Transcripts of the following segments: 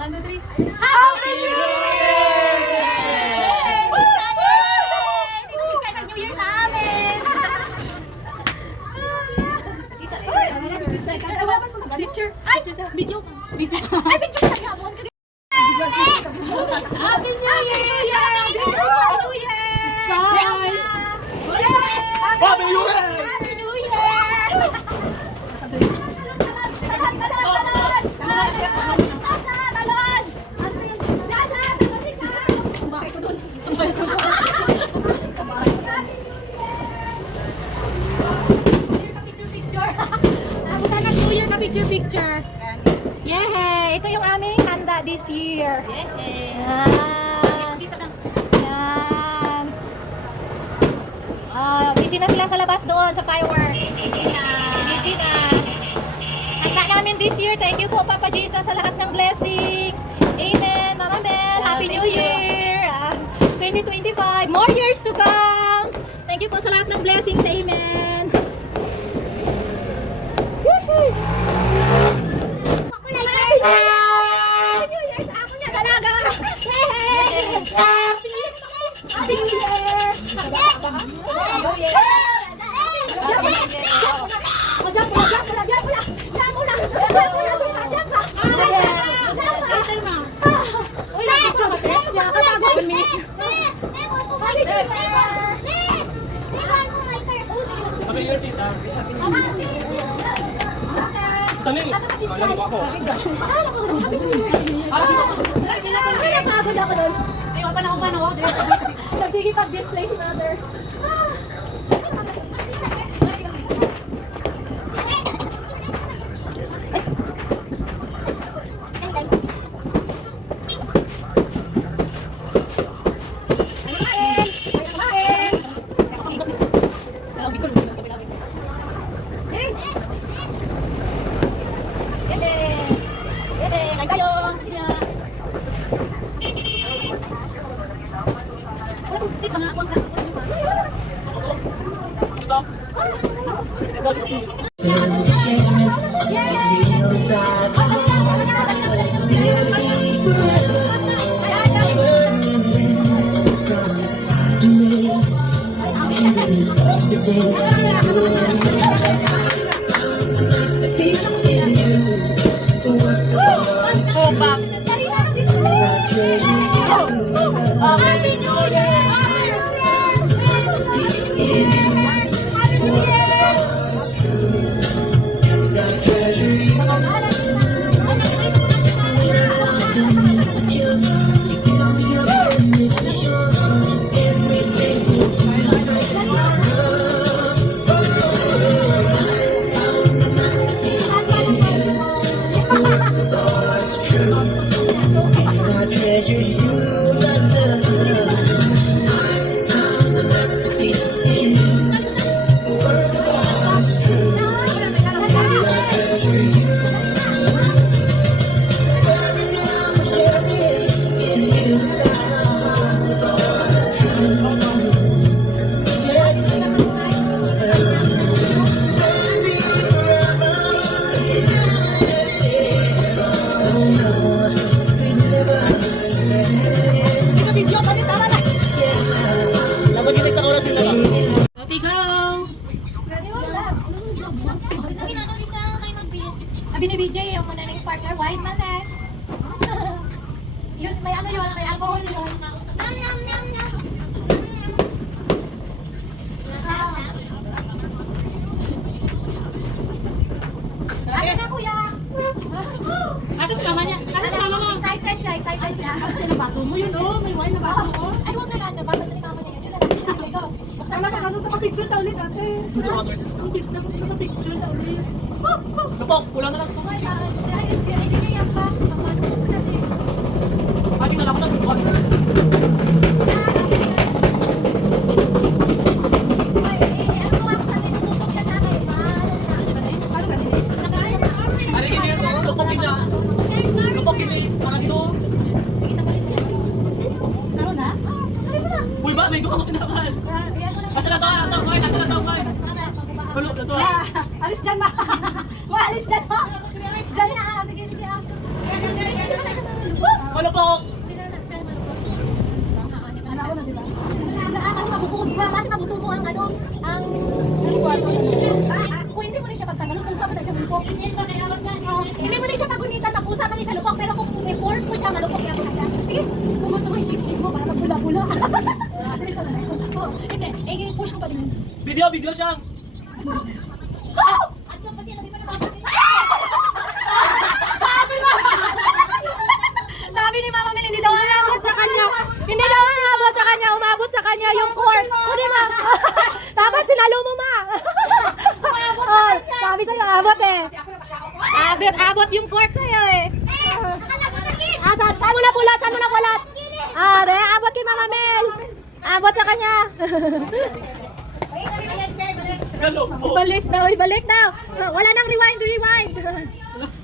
1, 2, 3. Happy New Year! Dito si Sky, New Year sa amin! Picture! Ay! Video! Video! Ay, video ka nga! Happy New Year! Happy New Year! Sky! Happy New Year! Happy New Year! Picture. Yehey! Ito yung aming handa this year. Yan. Yan. Busy na sila sa labas doon sa fireworks. Busy na. Handa namin this year. Thank you po, Papa Jesus, sa lahat ng blessings. Amen. Mama Mel, Happy New Year. 2025. More years to come. Thank you po sa lahat ng blessings. Amen. Woohoo! Happy Year, tita. Dali. Alam ko ako. Napagod ako doon. Ayaw pa na akong manood. Nagsige-pag-display si mother. Happy New Year! Binibigay yung muna ng partner, white man eh. Yun, may ano yun, may alcohol yun. Nam, nam, nam, nam. Asa na kuya? Asa si mama niya? Asa si mama mo? Excited siya, excited siya. Ay, nabaso mo yun, oh. May wine, nabaso mo. Ay, huwag na lang, nabasa na ni mama niya yun. Yun na lang, okay, go. Buksan na ka, Nakapicture na ulit, ate. Nakapicture na ulit. Lupok, kulang na lang sa Ay, hindi niya yan ba? Pati na lang ako na. Lupok ini, parang ito. Taro na? Uy ba, may duka mo sinakal. Asa na to, kain, asa na to, kain. Hulog na to. Alis dyan, ma. Alis dyan, ma. Diyan na, sige, sige. Malupok! Kasi mabubukod siya, kasi mabuto mo ang ano, ang kung hindi mo na siya pagtangalong, kung saan mo na siya malupok. Hindi mo na siya pagunitan, mapusa man na siya lupok, pero kung may force mo siya malupok, yan mo na siya. Sige, kung gusto mo i-shake mo para magbula-bula. Hindi, i-push ko pa din. Video siya! Sabi ni Mama Mel, hindi daw umabot sa kanya. Hindi daw umabot sa kanya. Umabot sa kanya yung cord. O, di ba? Dapat sinalo mo, ma. Oh, sabi sa'yo, abot eh. Abot yung cord sa'yo eh. Saan mo napulat? Saan mo napulat? Abot kay Mama Mel. Abot sa kanya. Malupok! Ibalik daw, ibalik daw. Wala nang rewind.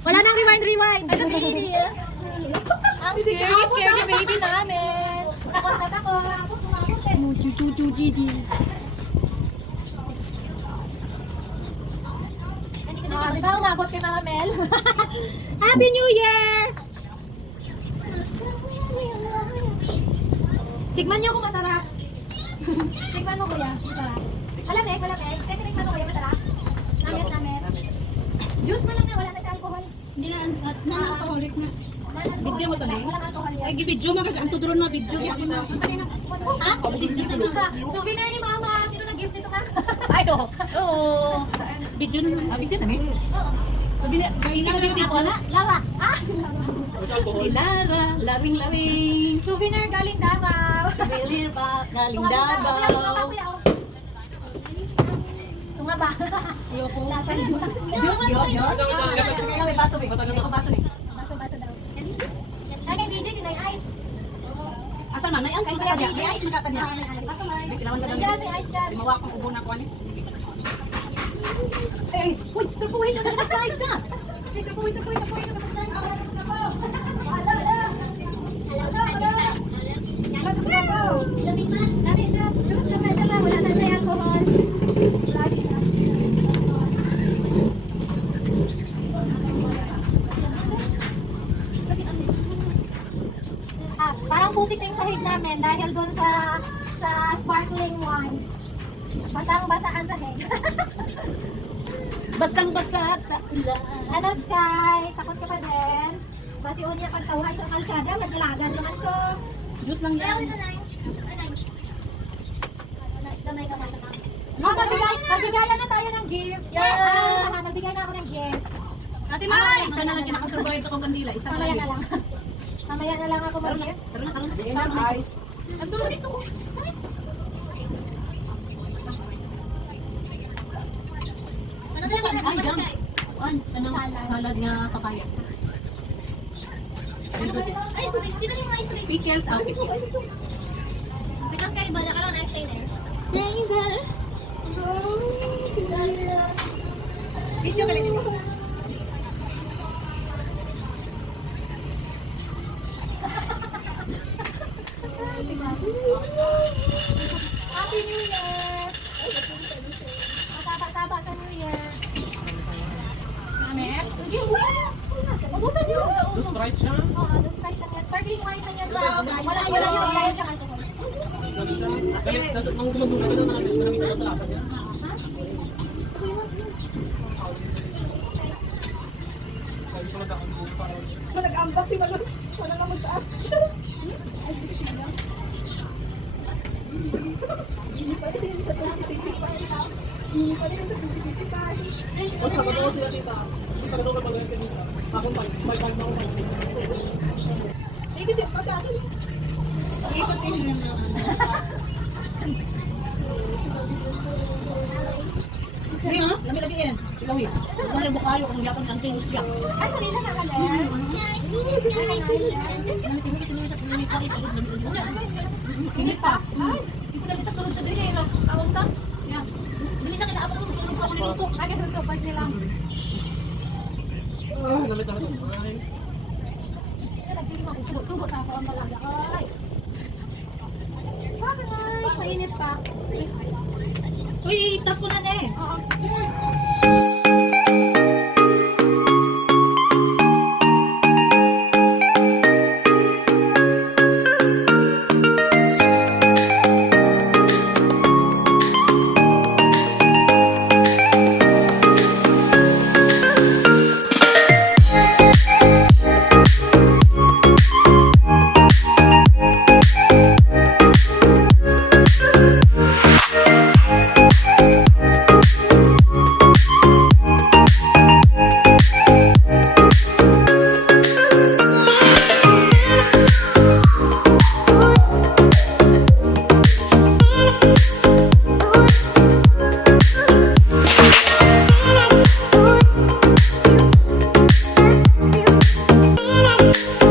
Wala nang rewind. Ano baby? Ang scary baby namin. Takot na takot. Chuchuchuchuchi. Di ba umabot kay Mama Mel? Happy New Year! Tikman niyo kung masarap. Tikman mo kuya, masarap. Malamig. Tikman mo kuya, masarap. Namit. Juice mo lang na, wala na siya alcohol. Hindi na alcoholic na. Video mo to na? Walang alcohol yan. Ay, video mo kasi ang tuturon mo video. Ha? Souvenir ni Mama. Sino nag-gift nito ka? Ay, oo. Video na. Video na ni? Souvenir. Lara. Si Lara. Laring. Souvenir galing Davao. Souvenir ba? Galing Davao. Davao. Tunga ba? Ayoko. Lasan. Diyos. May baso. Baso daw. Lagay video din ay ice. Asa man? May ang Kay kaya Kuya niya. May ice na kanya. May kailangan ka Diyan, may ice dyan. Mawa kong ubo na ko ani. Eh, uy, tapuhin na sa side na. Tapuhin. Wala na siya alcohol. Parang putik na yung sahig namin dahil doon sa sparkling wine. Basang-basa ang sahig. Basang-basa sa ulan. Ano, Sky? Takot ka pa din? Basi unya pagtawhay sa kalsada, magdalagan naman ko. Juice lang yan. Magbigayan na tayo ng gift. Yeah. Magbigay na ako ng gift. Ate May! Isa na lang kinakasurvive sa kong kandila. Isa Mamaya na lang. Mamaya na lang ako mag-gift. Karon na. Ice. Ang tuloy dito. Ano talaga? Ay, jam. Anong salad nga papaya? Ay, tubig. Dito yung mga tubig. Pickles. Because kayo ba, naka lang na stay there. Stay there. Video ka lang dito. Happy New Year! Mataba-taba sa New Year. Amen? Sige, ubusan niyo. Just right siya. Oo, doon kahit lang yan. Sparkling wine lang yan. Wala yung kaya siyang alcohol. Kaya, nang gumagong ka na maraming tao sa lapat niya. Kaya siya magkakagong parang... Nag-ambak si Malo. Wala na magtaas. Hindi pa rin sa 2055. Hindi pa rin sa 2055. Mas nakatawa sila tita. Hindi ka naman mag-agad dito. Ako may bag na ako. Eh, kasi pa sa akin. Ikot din yun na. Hindi ha? Lami-lagi yan. Isawi. Kung bukayo, kung yapon ang tingin siya. Ay, sabi na kakalan. Hindi pa. Ay, hindi ko lang ito tulog sa dili. Awang ta. Yan. Hindi na kinaabang ko. Gusto ko ako nilito. Ay, ganun to. Pag nilang. Namit. Ay. Nagdilim ako. Tubo sa ako ang malaga. Ay. Bakit? Mainit pa. Uy, stop ko na eh. Oo. Bye.